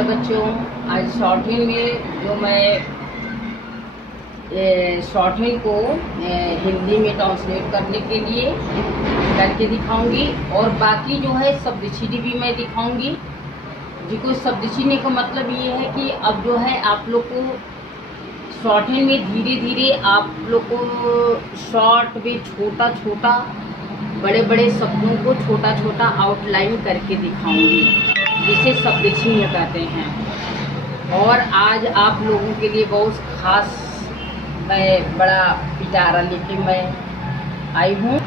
Hello बच्चों, आज short hand में जो मैं शॉर्ट हैंड को हिंदी में ट्रांसलेट करने के लिए करके दिखाऊंगी और बाकी जो है शब्दचिन्ह भी मैं दिखाऊंगी। जिसको शब्दचिन्ह का मतलब ये है कि अब जो है आप लोग को शॉर्ट हैंड में धीरे धीरे आप लोग को शॉर्ट में छोटा छोटा बड़े बड़े शब्दों को छोटा छोटा आउटलाइन करके दिखाऊंगी, जिसे शब्दचिन्ह कहते हैं। और आज आप लोगों के लिए बहुत ख़ास मैं बड़ा पिटारा लेके मैं आई हूँ।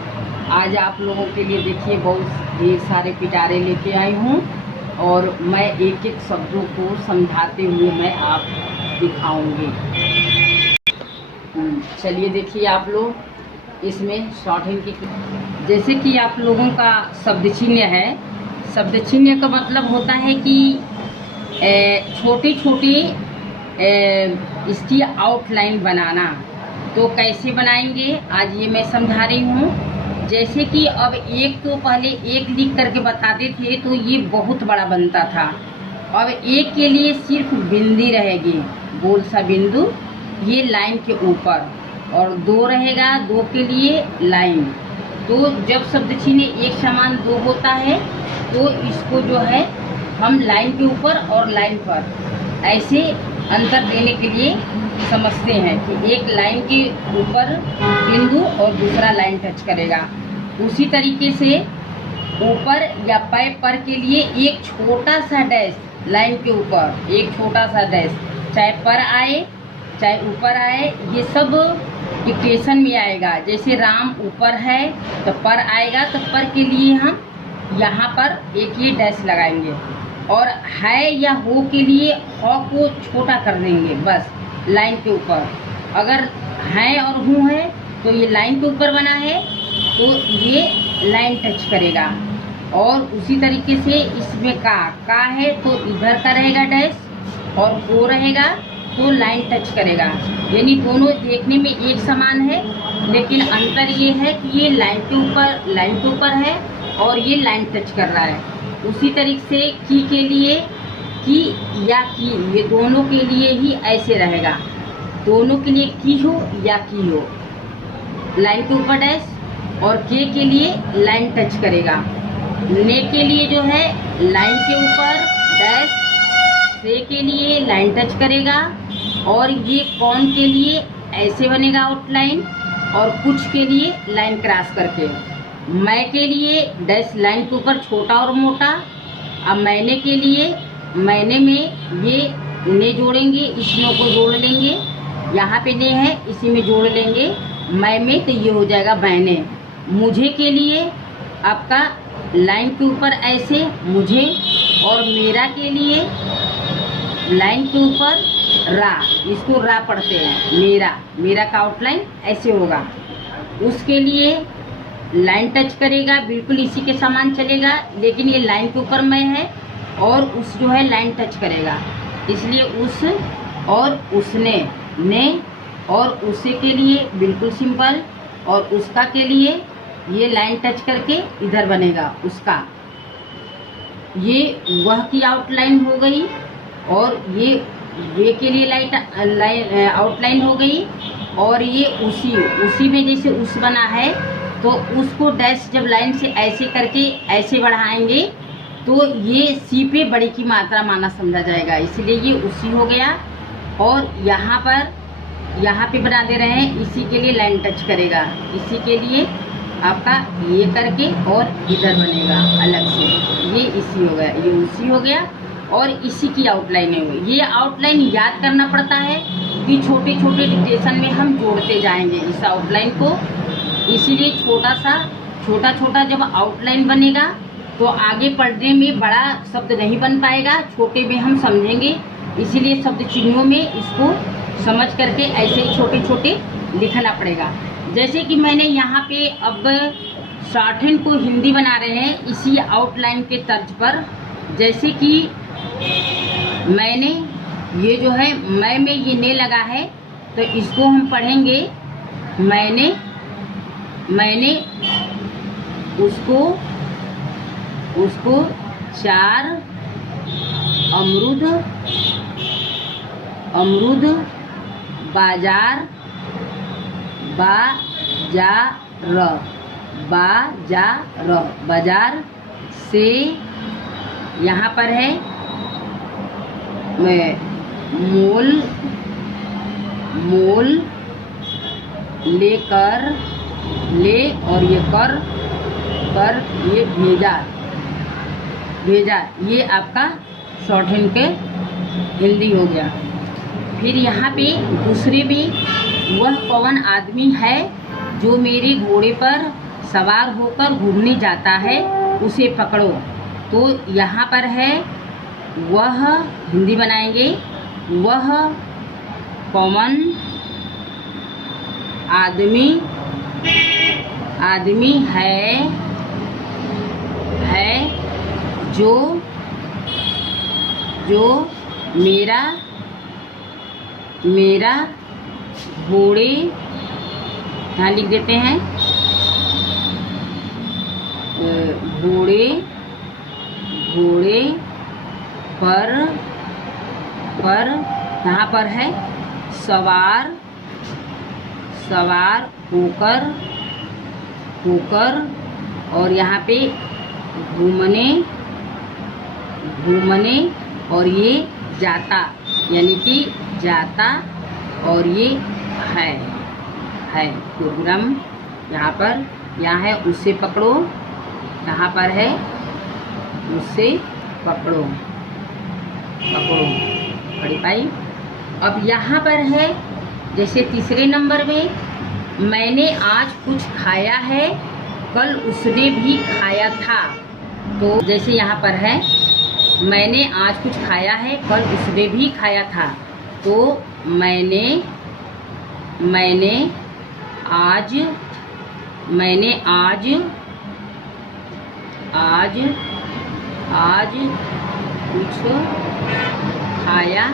आज आप लोगों के लिए देखिए बहुत ढेर सारे पिटारे लेके आई हूँ और मैं एक एक शब्दों को समझाते हुए मैं आप दिखाऊंगी। चलिए देखिए आप लोग इसमें शॉर्ट हैंड की, जैसे कि आप लोगों का शब्दचिन्ह है। शब्दचिन्ह का मतलब होता है कि छोटे छोटे इसकी आउटलाइन बनाना। तो कैसे बनाएंगे आज ये मैं समझा रही हूँ। जैसे कि अब एक तो पहले एक लिख करके बताते थे तो ये बहुत बड़ा बनता था। अब एक के लिए सिर्फ बिंदी रहेगी, गोल सा बिंदु ये लाइन के ऊपर, और दो रहेगा, दो के लिए लाइन। तो जब शब्दचिन्ह एक समान दो होता है तो इसको जो है हम लाइन के ऊपर और लाइन पर ऐसे अंतर देने के लिए समझते हैं कि एक लाइन के ऊपर बिंदु और दूसरा लाइन टच करेगा। उसी तरीके से ऊपर या पै पर के लिए एक छोटा सा डैश लाइन के ऊपर, एक छोटा सा डैश, चाहे पर आए चाहे ऊपर आए, ये सब इक्वेशन में आएगा। जैसे राम ऊपर है तो पर आएगा, तो पर के लिए हम यहाँ पर एक ये डैश लगाएंगे, और है या हो के लिए ह को छोटा कर देंगे बस लाइन के ऊपर। अगर है और हूँ है तो ये लाइन के ऊपर बना है तो ये लाइन टच करेगा। और उसी तरीके से इसमें का है तो इधर का रहेगा डैश, और को रहेगा तो लाइन टच करेगा। यानी दोनों देखने में एक समान है, लेकिन अंतर ये है कि ये लाइन के ऊपर है और ये लाइन टच कर रहा है। उसी तरीके से की के लिए की या की, ये दोनों के लिए ही ऐसे रहेगा। दोनों के लिए की हो या की हो, लाइन के ऊपर डैश, और के लिए लाइन टच करेगा। ने के लिए जो है लाइन के ऊपर डैश, से के लिए लाइन टच करेगा, और ये कौन के लिए ऐसे बनेगा आउटलाइन, और कुछ के लिए लाइन क्रॉस करके। मैं के लिए डैश लाइन के ऊपर छोटा और मोटा। अब मैंने के लिए, मैंने में ये ने जोड़ेंगे, इस नो को जोड़ लेंगे, यहाँ पे ने है इसी में जोड़ लेंगे मैं में, तो ये हो जाएगा मैंने। मुझे के लिए आपका लाइन के ऊपर ऐसे मुझे, और मेरा के लिए लाइन के ऊपर रा, इसको रा पढ़ते हैं, मेरा का आउटलाइन ऐसे होगा। उसके लिए लाइन टच करेगा, बिल्कुल इसी के समान चलेगा, लेकिन ये लाइन के ऊपर मैं है और उस जो है लाइन टच करेगा, इसलिए उस और उसने, ने और उसे के लिए बिल्कुल सिंपल, और उसका के लिए ये लाइन टच करके इधर बनेगा उसका। ये वह की आउटलाइन हो गई, और ये के लिए लाइन आउटलाइन हो गई। और ये उसी में जैसे उस बना है तो उसको डैश जब लाइन से ऐसे करके ऐसे बढ़ाएंगे तो ये सी पे बड़ी की मात्रा माना समझा जाएगा, इसलिए ये उसी हो गया। और यहाँ पे बना दे रहे हैं, इसी के लिए लाइन टच करेगा, इसी के लिए आपका ये करके और इधर बनेगा अलग से, ये इसी हो गया, ये उसी हो गया, और इसी की आउटलाइन है। ये आउटलाइन याद करना पड़ता है कि छोटे छोटे डिक्टेशन में हम जोड़ते जाएंगे इस आउटलाइन को, इसीलिए छोटा छोटा जब आउटलाइन बनेगा तो आगे पढ़ने में बड़ा शब्द नहीं बन पाएगा, छोटे में हम समझेंगे। इसीलिए शब्द चिन्हों में इसको समझ करके ऐसे ही छोटे छोटे लिखना पड़ेगा। जैसे कि मैंने यहाँ पे अब शॉर्ट हैंड को हिंदी बना रहे हैं इसी आउटलाइन के तर्ज पर। जैसे कि मैंने, ये जो है मैं में ये ने लगा है तो इसको हम पढ़ेंगे मैंने उसको 4 अमरूद, अमरूद, बाजार, बाजार, बाजार, बाजार से यहाँ पर है मोल, मोल, लेकर, ले और ये कर, ये भेजा, भेजा, ये आपका शॉर्ट हैंड के हिंदी हो गया। फिर यहाँ पे दूसरे में वह कौन आदमी है जो मेरे घोड़े पर सवार होकर घूमने जाता है, उसे पकड़ो। तो यहाँ पर है वह, हिंदी बनाएंगे, वह कौन आदमी, आदमी है जो मेरा घोड़े, यहाँ लिख देते हैं घोड़े पर यहाँ पर है सवार होकर और यहाँ पे घूमने और ये जाता, यानी कि जाता और ये है प्रोग्राम। यहाँ है उसे पकड़ो, यहाँ पर है उसे पकड़ो, पढ़ी पाई। अब यहाँ पर है जैसे तीसरे नंबर में, मैंने आज कुछ खाया है, कल उसने भी खाया था। तो जैसे यहाँ पर है मैंने आज कुछ खाया है, कल उसने भी खाया था। तो मैंने आज कुछ खाया है,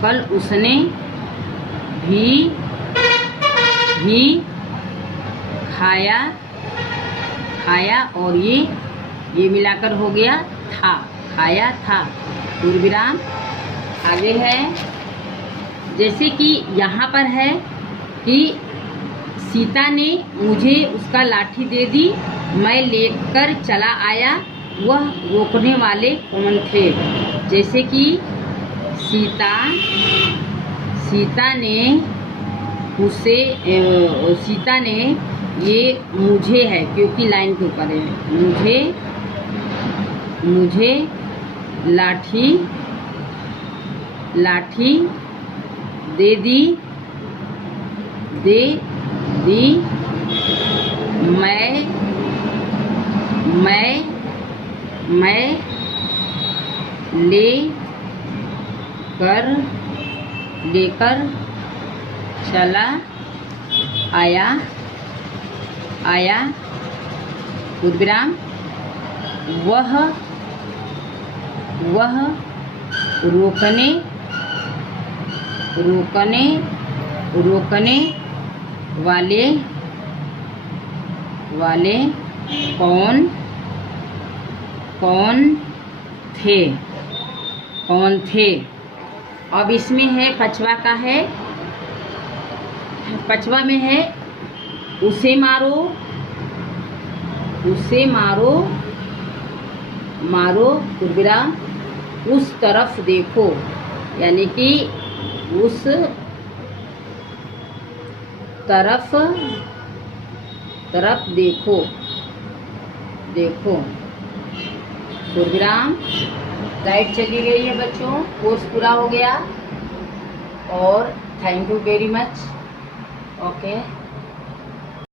कल उसने भी खाया और ये मिलाकर हो गया था, खाया था। पूर्ण विराम। आगे है जैसे कि यहाँ पर है कि सीता ने मुझे उसका लाठी दे दी, मैं लेकर चला आया, वह रोकने वाले कौन थे। जैसे कि सीता ने ये मुझे है क्योंकि लाइन के ऊपर है, मुझे लाठी दे दी, मैं लेकर चला आया। विराम। वह रोकने वाले कौन थे। अब इसमें है पचवा का है, पचवा में है उसे मारो विराम, उस तरफ देखो, यानी कि उस तरफ देखो विराम। लाइट चली गई है बच्चों, कोर्स पूरा हो गया और thank you very much. Okay.